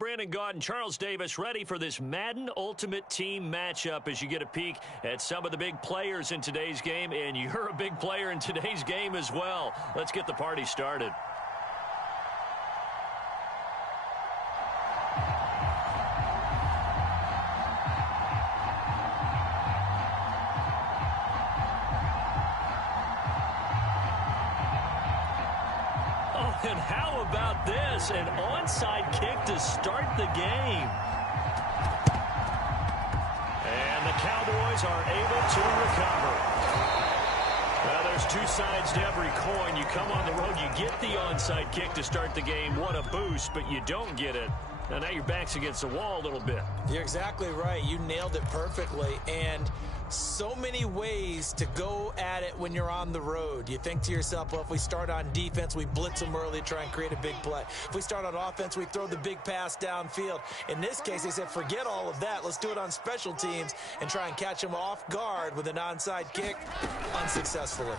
Brandon Gaud and Charles Davis ready for this Madden Ultimate Team matchup as you get a peek at some of the big players in today's game, and you're a big player in today's game as well. Let's get the party started. And how about this? An onside kick to start the game. And the Cowboys are able to recover. Well, there's two sides to every coin. You come on the road, you get the onside kick to start the game. What a boost, but you don't get it. Now your back's against the wall a little bit. You're exactly right. You nailed it perfectly. And so many ways to go at it when you're on the road. You think to yourself, well, if we start on defense, we blitz them early, try and create a big play. If we start on offense, we throw the big pass downfield. In this case, they said, forget all of that. Let's do it on special teams and try and catch them off guard with an onside kick unsuccessfully.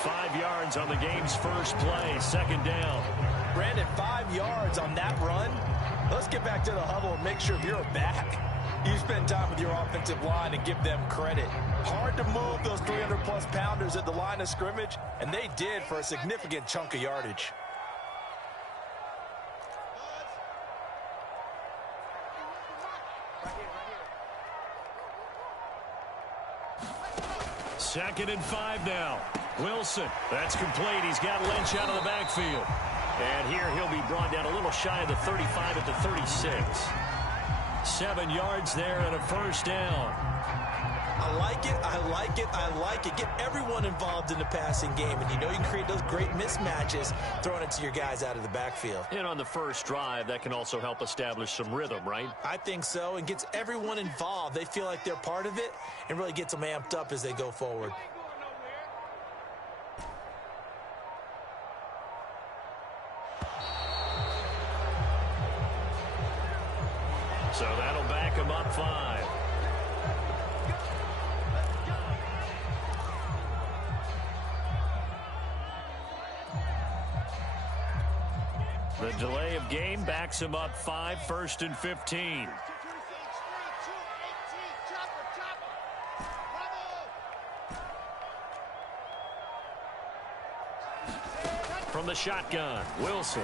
5 yards on the game's first play, second down. Brandon, 5 yards on that run. Let's get back to the huddle and make sure if you're a back, you spend time with your offensive line and give them credit. Hard to move those 300-plus pounders at the line of scrimmage, and they did for a significant chunk of yardage. Second and 5 now. Wilson, that's complete. He's got Lynch out of the backfield. And here he'll be brought down a little shy of the 35 at the 36. 7 yards there and a first down. I like it, I like it, I like it. Get everyone involved in the passing game. And you know you can create those great mismatches throwing it to your guys out of the backfield. And on the first drive, that can also help establish some rhythm, right? I think so, and gets everyone involved. They feel like they're part of it and really gets them amped up as they go forward. So that'll back him up 5. The delay of game backs him up 5, 1st and 15. From the shotgun, Wilson.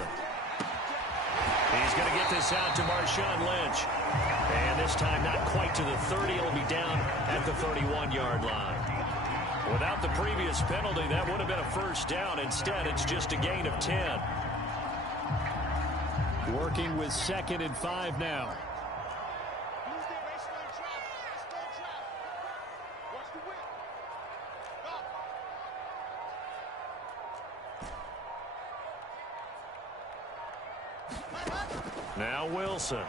He's going to get this out to Marshawn Lynch. And this time not quite to the 30. It'll be down at the 31-yard line. Without the previous penalty, that would have been a first down. Instead, it's just a gain of 10. Working with 2nd and 5 now. Now Wilson.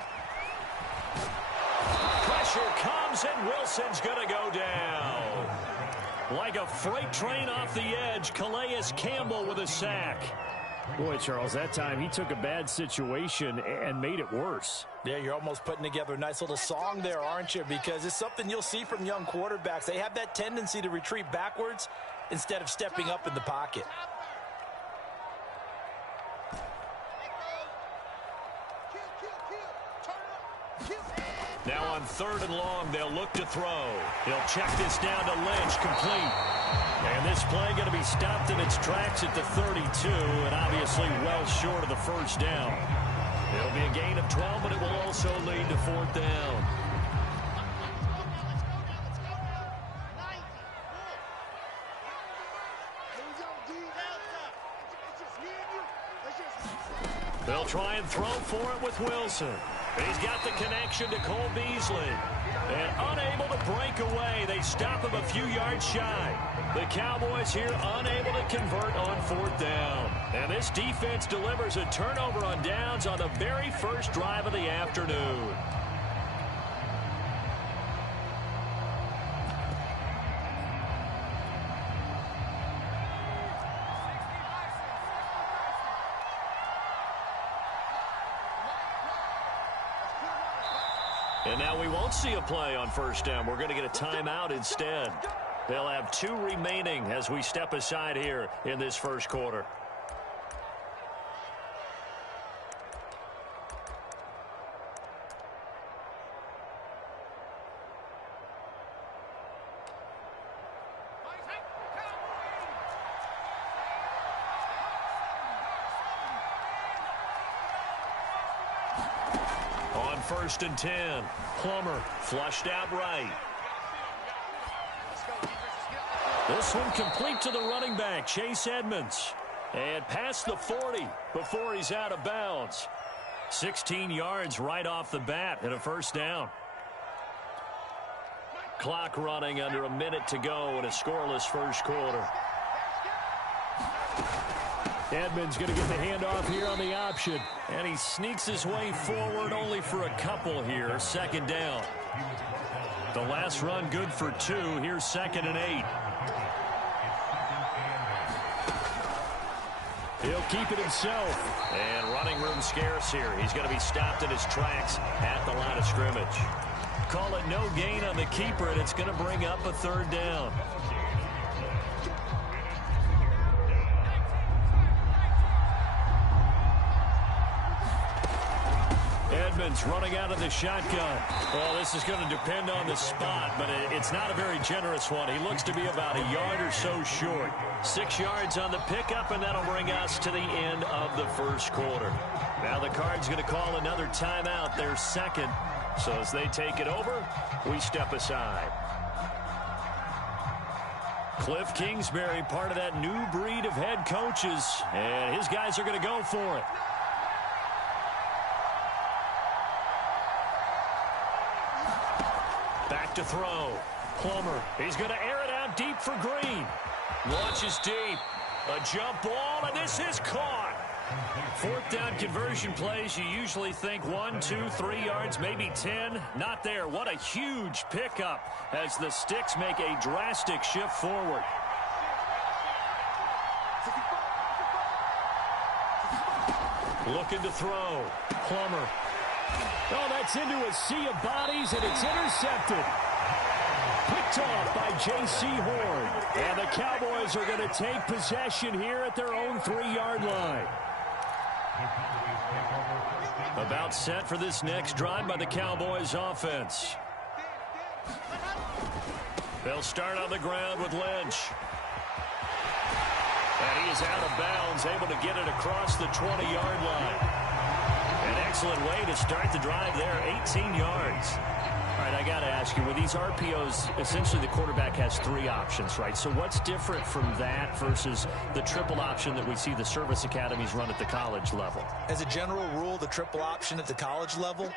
Pressure comes and Wilson's going to go down. Like a freight train off the edge, Calais Campbell with a sack. Boy, Charles, that time he took a bad situation and made it worse. Yeah, you're almost putting together a nice little song there, aren't you? Because it's something you'll see from young quarterbacks. They have that tendency to retreat backwards instead of stepping up in the pocket. Now on 3rd and long, they'll look to throw. He'll check this down to Lynch, complete. And this play going to be stopped in its tracks at the 32, and obviously well short of the first down. It'll be a gain of 12, but it will also lead to 4th down. They'll try and throw for it with Wilson. He's got the connection to Cole Beasley. And unable to break away, they stop him a few yards shy. The Cowboys here unable to convert on 4th down. And this defense delivers a turnover on downs on the very first drive of the afternoon. And now we won't see a play on first down. We're going to get a timeout instead. They'll have 2 remaining as we step aside here in this first quarter. 1st and 10. Plummer flushed out right. This one complete to the running back, Chase Edmonds. And past the 40 before he's out of bounds. 16 yards right off the bat and a 1st down. Clock running under a minute to go in a scoreless 1st quarter. Edmonds going to get the handoff here on the option. And he sneaks his way forward only for a couple here. 2nd down. The last run good for 2. Here's 2nd and 8. He'll keep it himself. And running room scarce here. He's going to be stopped in his tracks at the line of scrimmage. Call it no gain on the keeper, and it's going to bring up a 3rd down. Edmonds running out of the shotgun. Well, this is going to depend on the spot, but it's not a very generous one. He looks to be about a yard or so short. 6 yards on the pickup, and that'll bring us to the end of the 1st quarter. Now the Cards going to call another timeout, their 2nd. So as they take it over, we step aside. Cliff Kingsbury, part of that new breed of head coaches, and his guys are going to go for it. Back to throw. Plummer, he's going to air it out deep for Green. Launches deep. A jump ball, and this is caught. 4th down conversion plays, you usually think 1, 2, 3 yards, maybe 10. Not there. What a huge pickup as the Sticks make a drastic shift forward. Looking to throw. Plummer. Oh, that's into a sea of bodies, and it's intercepted. Picked off by J.C. Horn. And the Cowboys are going to take possession here at their own 3-yard line. About set for this next drive by the Cowboys offense. They'll start on the ground with Lynch. And he is out of bounds, able to get it across the 20-yard line. An excellent way to start the drive there, 18 yards. All right, I got to ask you, with these RPOs, essentially the quarterback has 3 options, right? So what's different from that versus the triple option that we see the service academies run at the college level? As a general rule, the triple option at the college level,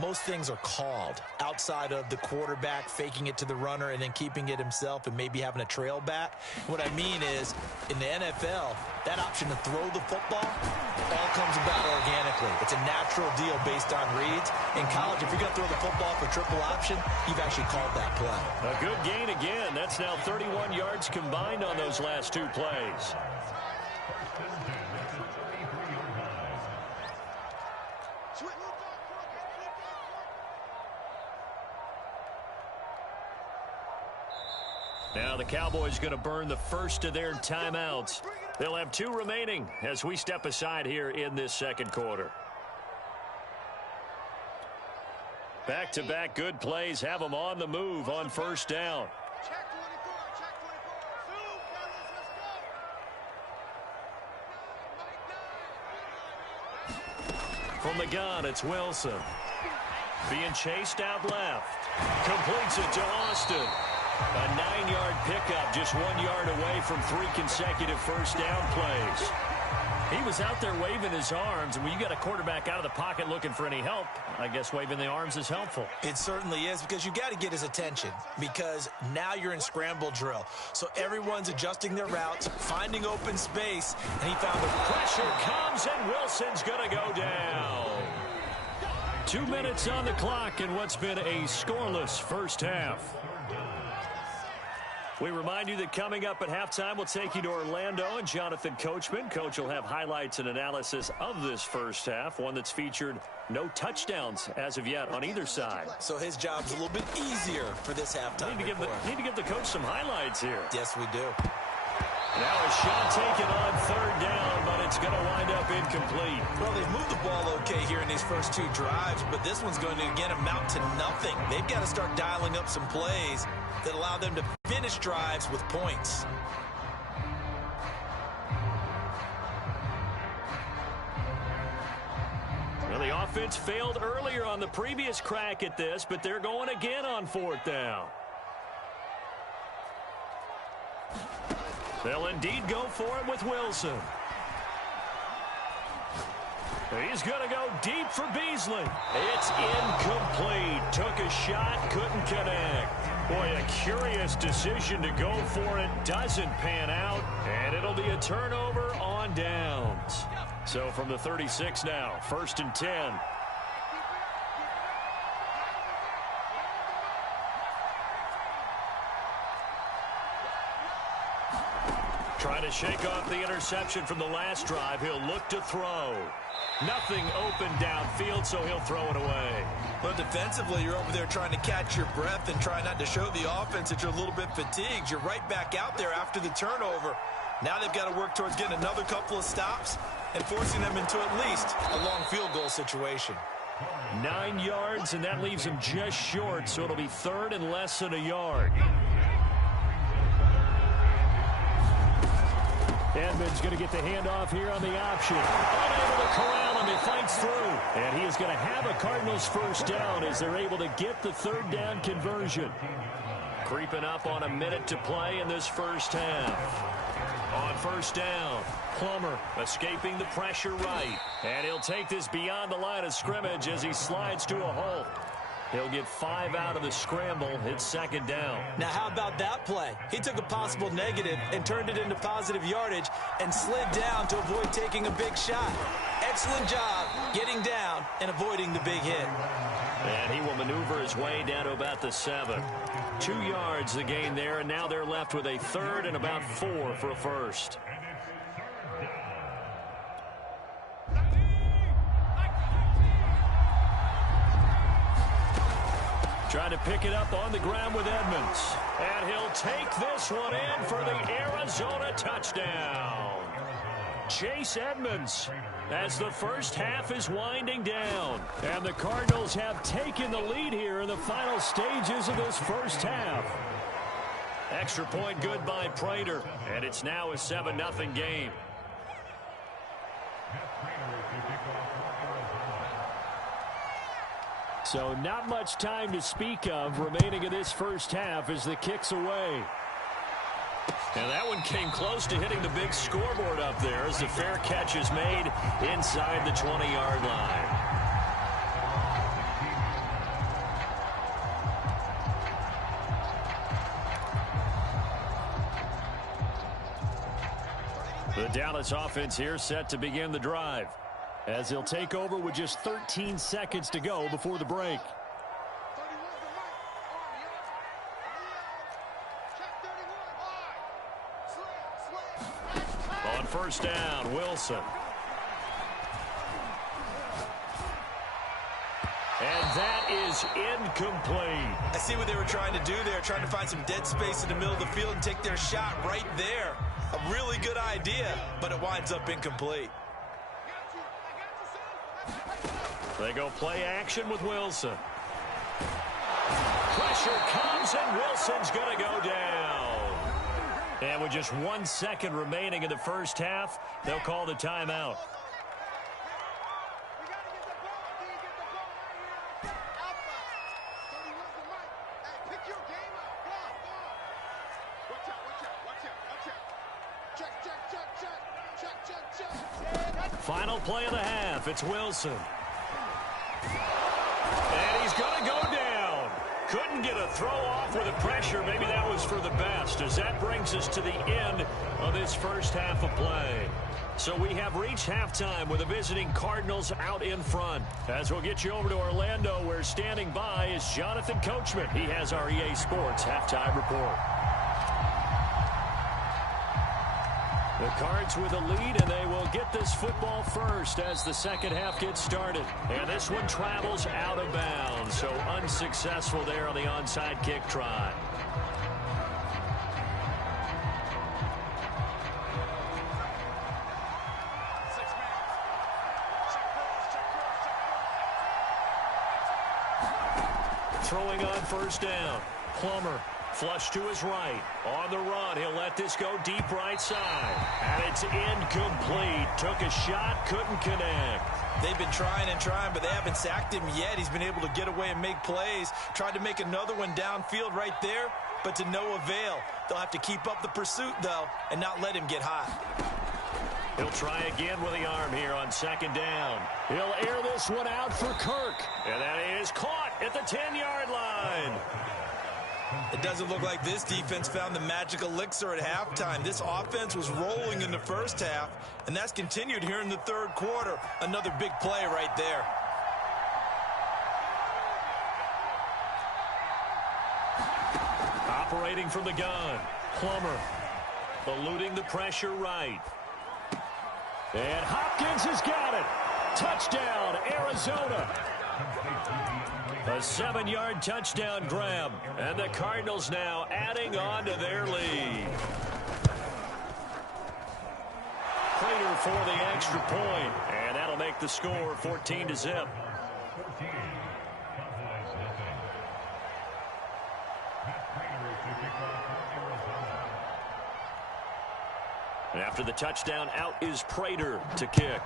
most things are called outside of the quarterback faking it to the runner and then keeping it himself and maybe having a trail back. What I mean is, in the NFL, that option to throw the football all comes about organically. It's a natural deal based on reads. In college, if you're going to throw the football for triple option, you've actually called that play. A good gain again. That's now 31 yards combined on those last 2 plays. Now the Cowboys going to burn the first of their timeouts. They'll have 2 remaining as we step aside here in this 2nd quarter. Back-to-back good plays have them on the move on 1st down. From the gun, it's Wilson. Being chased out left. Completes it to Austin. A 9-yard pickup, just 1 yard away from 3 consecutive 1st down plays. He was out there waving his arms, and when you got a quarterback out of the pocket looking for any help, I guess waving the arms is helpful. It certainly is, because you got to get his attention, because now you're in scramble drill. So everyone's adjusting their routes, finding open space, and he found the pressure comes, and Wilson's going to go down. 2 minutes on the clock in what's been a scoreless 1st half. We remind you that coming up at halftime, we'll take you to Orlando and Jonathan Coachman. Coach will have highlights and analysis of this 1st half, one that's featured no touchdowns as of yet on either side. So his job's a little bit easier for this halftime. Need to give the coach some highlights here. Yes, we do. Now a shot taken on 3rd down, but it's going to wind up incomplete. Well, they've moved the ball okay here in these first 2 drives, but this one's going to, again, amount to nothing. They've got to start dialing up some plays that allow them to finish drives with points. Well, the offense failed earlier on the previous crack at this, but they're going again on 4th down. They'll indeed go for it with Wilson. He's going to go deep for Beasley. It's incomplete. Took a shot, couldn't connect. Boy, a curious decision to go for it. Doesn't pan out, and it'll be a turnover on downs. So from the 36 now, 1st and 10. Trying to shake off the interception from the last drive. He'll look to throw. Nothing open downfield, so he'll throw it away. But defensively, you're over there trying to catch your breath and try not to show the offense that you're a little bit fatigued. You're right back out there after the turnover. Now they've got to work towards getting another couple of stops and forcing them into at least a long field goal situation. 9 yards, and that leaves him just short, so it'll be 3rd and less than a yard. Edmonds going to get the handoff here on the option. Unable to corral him. He fights through. And he is going to have a Cardinals 1st down as they're able to get the 3rd down conversion. Creeping up on a minute to play in this first half. On 1st down, Plummer escaping the pressure right. And he'll take this beyond the line of scrimmage as he slides to a halt. He'll get 5 out of the scramble. It's 2nd down. Now, how about that play? He took a possible negative and turned it into positive yardage and slid down to avoid taking a big shot. Excellent job getting down and avoiding the big hit. And he will maneuver his way down to about the 7. 2 yards the gain there, and now they're left with a 3rd and about 4 for a first. Trying to pick it up on the ground with Edmonds. And he'll take this one in for the Arizona touchdown. Chase Edmonds as the first half is winding down. And the Cardinals have taken the lead here in the final stages of this first half. Extra point good by Prater. And it's now a 7-0 game. So not much time to speak of remaining in this first half as the kick's away. And that one came close to hitting the big scoreboard up there as the fair catch is made inside the 20-yard line. The Dallas offense here set to begin the drive, as he'll take over with just 13 seconds to go before the break. On 1st down, Wilson. And that is incomplete. I see what they were trying to do there, trying to find some dead space in the middle of the field and take their shot right there. A really good idea, but it winds up incomplete. They go play action with Wilson. Pressure comes, and Wilson's going to go down. And with just 1 second remaining in the first half, they'll call the timeout. Final play of the half. It's Wilson. And he's going to go down. Couldn't get a throw off with the pressure. Maybe that was for the best, as that brings us to the end of this first half of play. So we have reached halftime with the visiting Cardinals out in front. As we'll get you over to Orlando, where standing by is Jonathan Coachman. He has our EA Sports halftime report. The Cards with a lead, and they will get this football first as the second half gets started. And this one travels out of bounds, so unsuccessful there on the onside kick try. Throwing on 1st down, Plummer. Flush to his right. On the run, he'll let this go deep right side. And it's incomplete. Took a shot, couldn't connect. They've been trying and trying, but they haven't sacked him yet. He's been able to get away and make plays. Tried to make another one downfield right there, but to no avail. They'll have to keep up the pursuit, though, and not let him get hot. He'll try again with the arm here on second down. He'll air this one out for Kirk. And that is caught at the 10-yard line. It doesn't look like this defense found the magic elixir at halftime. This offense was rolling in the first half, and that's continued here in the third quarter. Another big play right there. Operating from the gun, Plummer. Eluding the pressure right. And Hopkins has got it. Touchdown, Arizona. A 7-yard touchdown grab. And the Cardinals now adding on to their lead. Prater for the extra point. And that'll make the score 14-0. And after the touchdown, out is Prater to kick.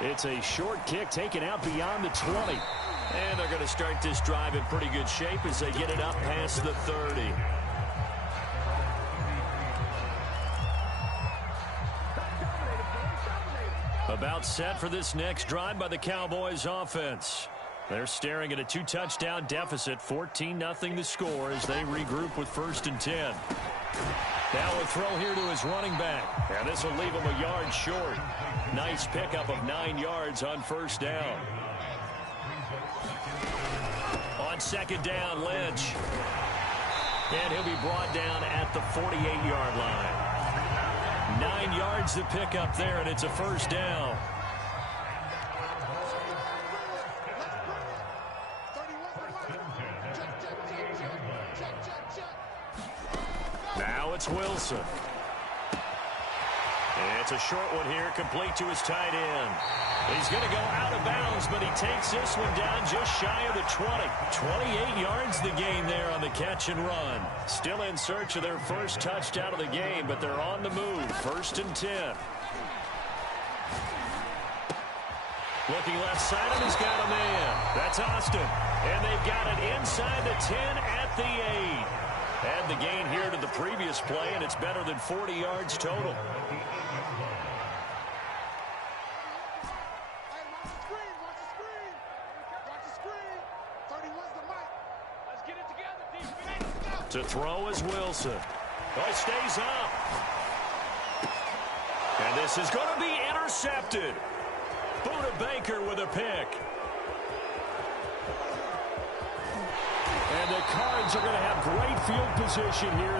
It's a short kick taken out beyond the 20. And they're going to start this drive in pretty good shape as they get it up past the 30. About set for this next drive by the Cowboys offense. They're staring at a 2-touchdown deficit, 14-0 the score as they regroup with 1st and 10. Now a throw here to his running back. And this will leave him a yard short. Nice pickup of 9 yards on 1st down. On 2nd down, Lynch. And he'll be brought down at the 48-yard line. 9 yards to pick up there, and it's a 1st down. Now it's Wilson. It's a short one here, complete to his tight end. He's going to go out of bounds, but he takes this one down just shy of the 20. 28 yards the gain there on the catch and run. Still in search of their first touchdown of the game, but they're on the move. 1st and 10. Looking left side, and he's got a man. That's Austin. And they've got it inside the 10 at the 8. Add the gain here to the previous play, and it's better than 40 yards total. To throw is Wilson. Oh, he stays up. And this is going to be intercepted. Buda Baker with a pick. And the Cards are going to have great field position here.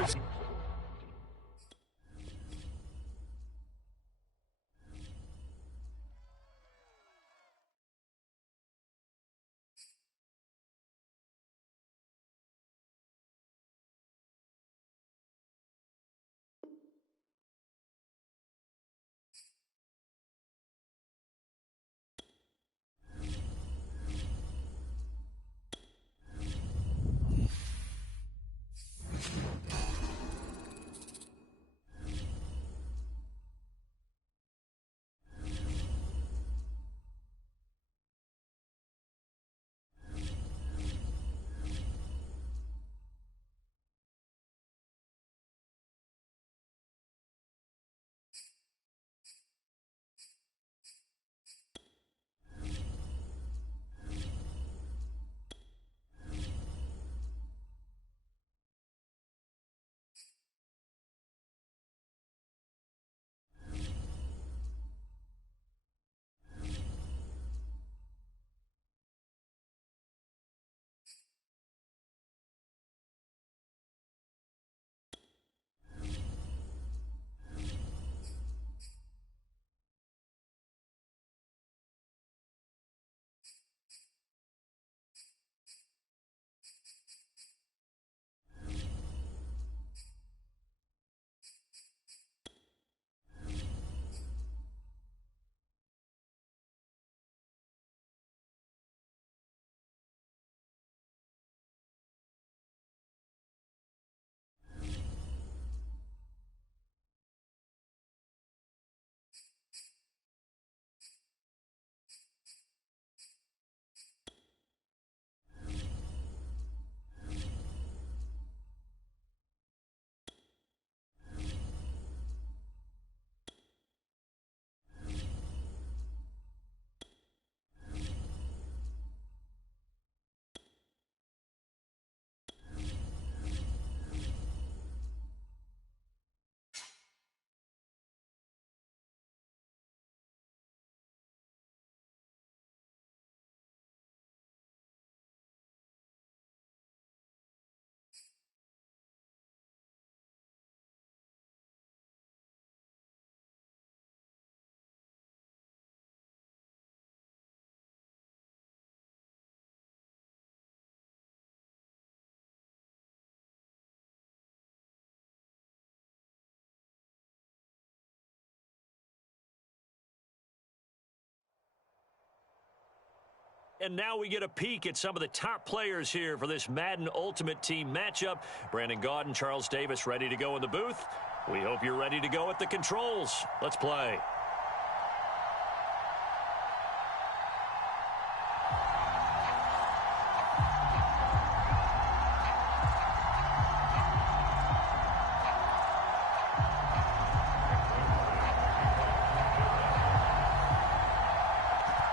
And now we get a peek at some of the top players here for this Madden Ultimate Team matchup. Brandon Gaudin, Charles Davis ready to go in the booth. We hope you're ready to go at the controls. Let's play.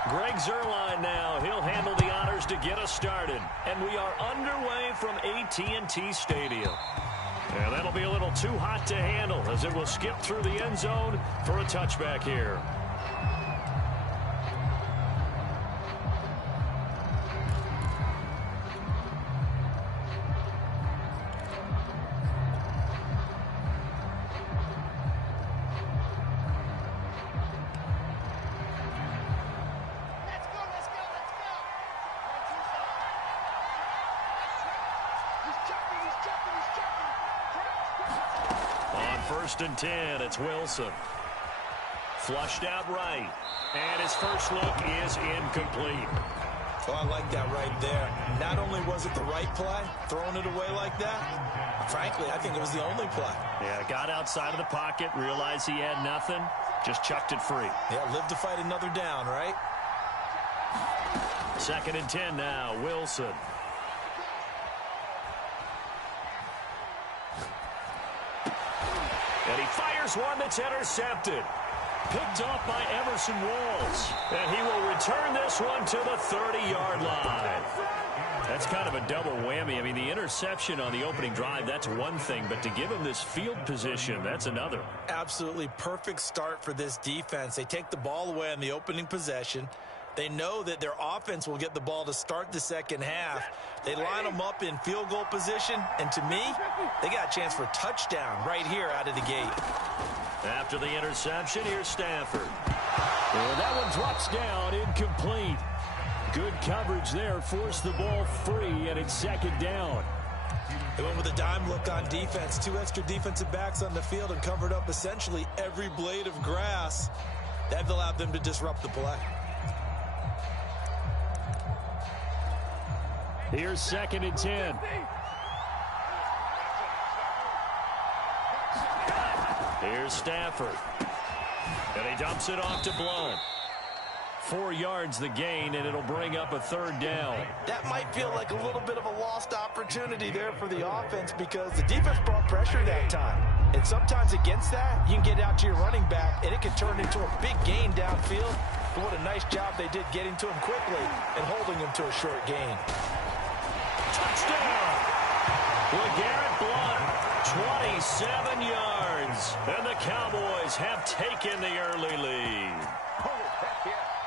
Greg Zuerlein now. He'll handle the honors to get us started. And we are underway from AT&T Stadium. And that'll be a little too hot to handle as it will skip through the end zone for a touchback here. First and 10, it's Wilson. Flushed out right. And his first look is incomplete. Oh, I like that right there. Not only was it the right play, throwing it away like that, frankly, I think it was the only play. Yeah, got outside of the pocket, realized he had nothing, just chucked it free. Yeah, live to fight another down, right? Second and 10 now, Wilson. And he fires one that's intercepted. Picked off by Everson Walls. And he will return this one to the 30-yard line. That's kind of a double whammy. I mean, the interception on the opening drive, that's one thing. But to give him this field position, that's another. Absolutely perfect start for this defense. They take the ball away on the opening possession. They know that their offense will get the ball to start the second half. They line them up in field goal position, and to me, they got a chance for a touchdown right here out of the gate. After the interception, here's Stafford. Well, that one drops down, incomplete. Good coverage there, forced the ball free, and it's second down. They went with a dime look on defense. 2 extra defensive backs on the field and covered up essentially every blade of grass. That allowed them to disrupt the play. Here's second and 10. Here's Stafford. And he dumps it off to Blunt. 4 yards the gain, and it'll bring up a third down. That might feel like a little bit of a lost opportunity there for the offense because the defense brought pressure that time. And sometimes against that, you can get out to your running back, and it can turn into a big gain downfield. But what a nice job they did getting to him quickly and holding him to a short gain. Touchdown! LeGarrette Blunt, 27 yards. And the Cowboys have taken the early lead.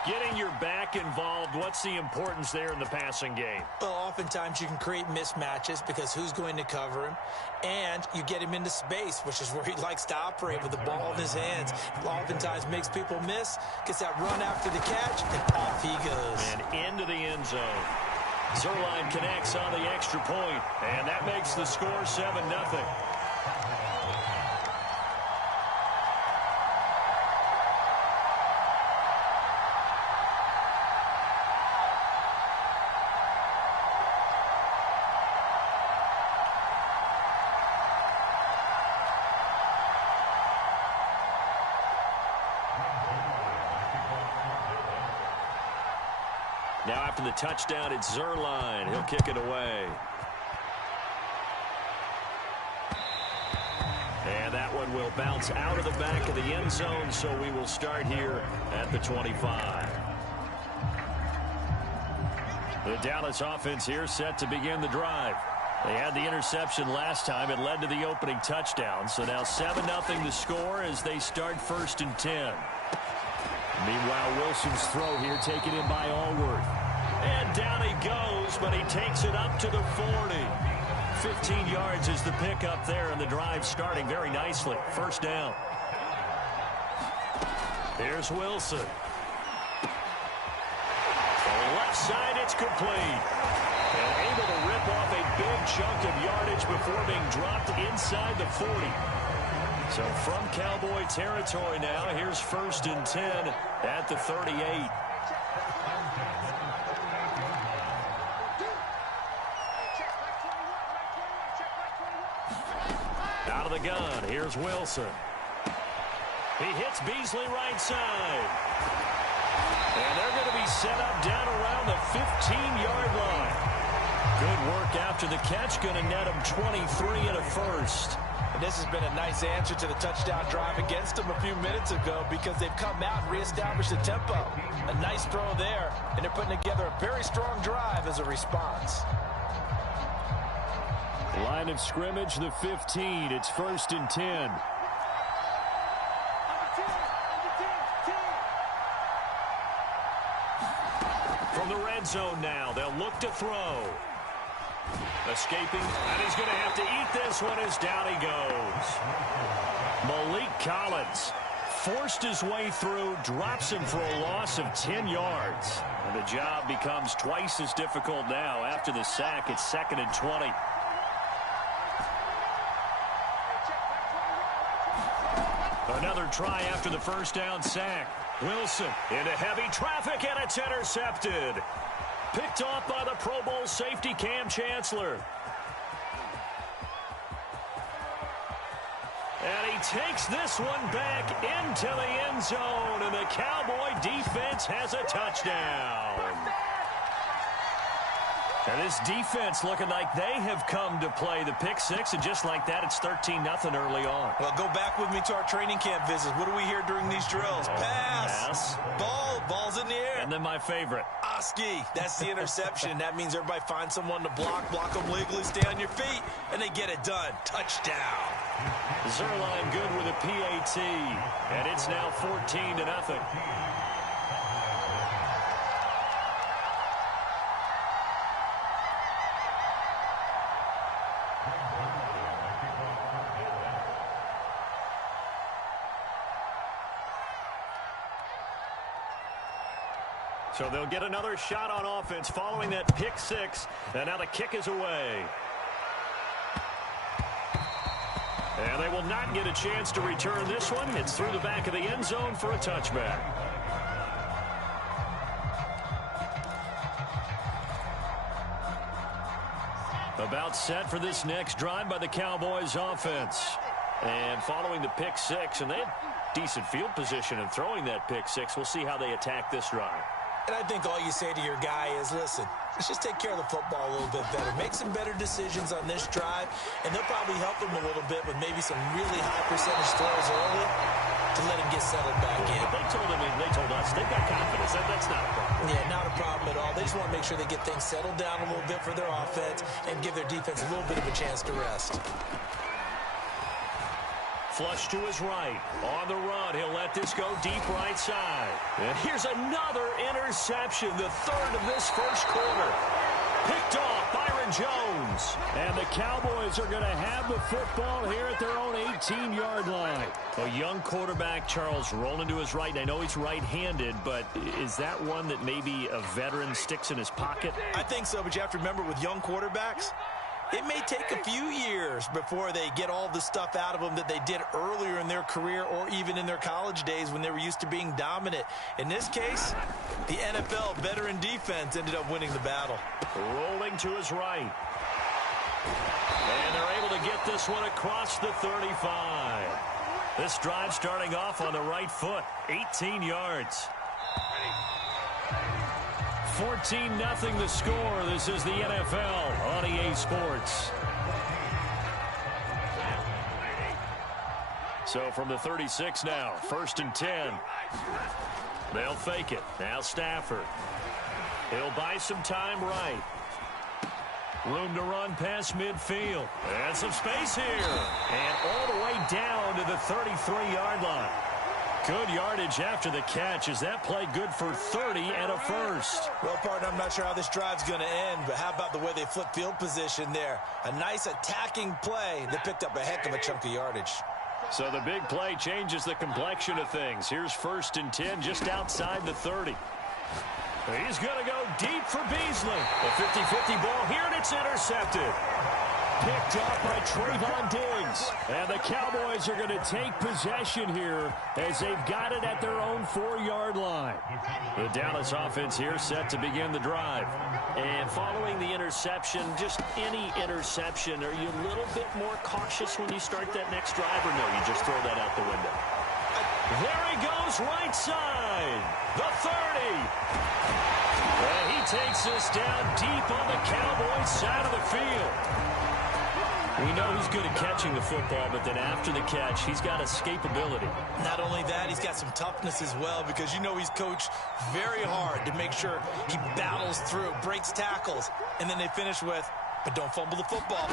Getting your back involved, what's the importance there in the passing game? Well, oftentimes you can create mismatches because who's going to cover him? And you get him into space, which is where he likes to operate with the ball in his hands. Oftentimes makes people miss, gets that run after the catch, and off he goes. And into the end zone. Zuerlein connects on the extra point, and that makes the score 7-0. Now after the touchdown, it's Zuerlein. He'll kick it away. And that one will bounce out of the back of the end zone, so we will start here at the 25. The Dallas offense here set to begin the drive. They had the interception last time. It led to the opening touchdown. So now 7-0 the score as they start first and 10. Meanwhile, Wilson's throw here taken in by Allworth. And down he goes, but he takes it up to the 40. 15 yards is the pickup there, and the drive starting very nicely. First down. Here's Wilson. On the left side, it's complete. And able to rip off a big chunk of yardage before being dropped inside the 40. So from Cowboy territory now, here's first and 10 at the 38. Out of the gun, here's Wilson. He hits Beasley right side. And they're going to be set up down around the 15-yard line. Good work after the catch, going to net him 23 and a first. And this has been a nice answer to the touchdown drive against them a few minutes ago because they've come out and reestablished the tempo. A nice throw there, and they're putting together a very strong drive as a response. Line of scrimmage, the 15. It's 1st and 10. From the red zone now, they'll look to throw. Escaping, and he's going to have to eat this one as down he goes. Malik Collins forced his way through, drops him for a loss of 10 yards. And the job becomes twice as difficult now. After the sack, it's 2nd and 20. Another try after the first down sack. Wilson into heavy traffic, and it's intercepted. Picked off by the Pro Bowl safety Cam Chancellor. And he takes this one back into the end zone, and the Cowboy defense has a touchdown. And this defense looking like they have come to play the pick six, and just like that, it's 13-0 early on. Well, go back with me to our training camp visits. What do we hear during these drills? Pass. Ball's in the air. And then my favorite. Oski, that's the interception. That means everybody finds someone to block them legally, stay on your feet, and they get it done. Touchdown. Zerline good with a PAT, and it's now 14-0. So they'll get another shot on offense following that pick six. And now the kick is away. And they will not get a chance to return this one. It's through the back of the end zone for a touchback. About set for this next drive by the Cowboys offense. And following the pick six, and they had decent field position in throwing that pick six. We'll see how they attack this drive. And I think all you say to your guy is, listen, let's just take care of the football a little bit better. Make some better decisions on this drive, and they'll probably help him a little bit with maybe some really high percentage throws early to let him get settled back in. They told us they've got confidence. That's not a problem. Yeah, not a problem at all. They just want to make sure they get things settled down a little bit for their offense and give their defense a little bit of a chance to rest. Flush to his right. On the run, he'll let this go deep right side. And here's another interception, the third of this first quarter. Picked off Byron Jones. And the Cowboys are going to have the football here at their own 18-yard line. A young quarterback, Charles, rolling to his right. And I know he's right-handed, but is that one that maybe a veteran sticks in his pocket? I think so, but you have to remember with young quarterbacks, it may take a few years before they get all the stuff out of them that they did earlier in their career or even in their college days when they were used to being dominant. In this case, the NFL veteran defense ended up winning the battle. Rolling to his right. And they're able to get this one across the 35. This drive starting off on the right foot, 18 yards. 14-0 the score. This is the NFL on EA Sports. So from the 36 now, 1st and 10. They'll fake it. Now Stafford. He'll buy some time right. Room to run past midfield. And some space here. And all the way down to the 33-yard line. Good yardage after the catch. Is that play good for 30 and a first? Well, partner, I'm not sure how this drive's going to end, but how about the way they flip field position there? A nice attacking play. They picked up a heck of a chunk of yardage. So the big play changes the complexion of things. Here's 1st and 10 just outside the 30. He's going to go deep for Beasley. A 50-50 ball here, and it's intercepted. picked off by Trayvon Diggs. And the Cowboys are going to take possession here as they've got it at their own 4-yard line. The Dallas offense here set to begin the drive. And following the interception, just any interception, are you a little bit more cautious when you start that next drive, or no, you just throw that out the window? There he goes, right side. The 30. And he takes us down deep on the Cowboys side of the field. We know he's good at catching the football, but then after the catch, he's got escapability. Not only that, he's got some toughness as well, because you know he's coached very hard to make sure he battles through, breaks tackles, and then they finish with, but don't fumble the football.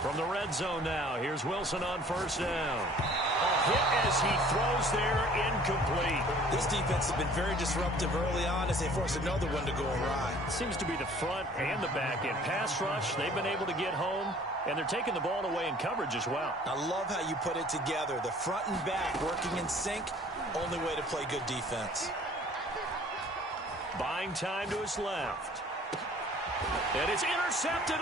From the red zone now, here's Wilson on first down. A hit as he throws there, incomplete. This defense has been very disruptive early on as they force another one to go awry. Seems to be the front and the back in pass rush. They've been able to get home, and they're taking the ball away in coverage as well. I love how you put it together. The front and back working in sync, only way to play good defense. Buying time to his left. And it's intercepted.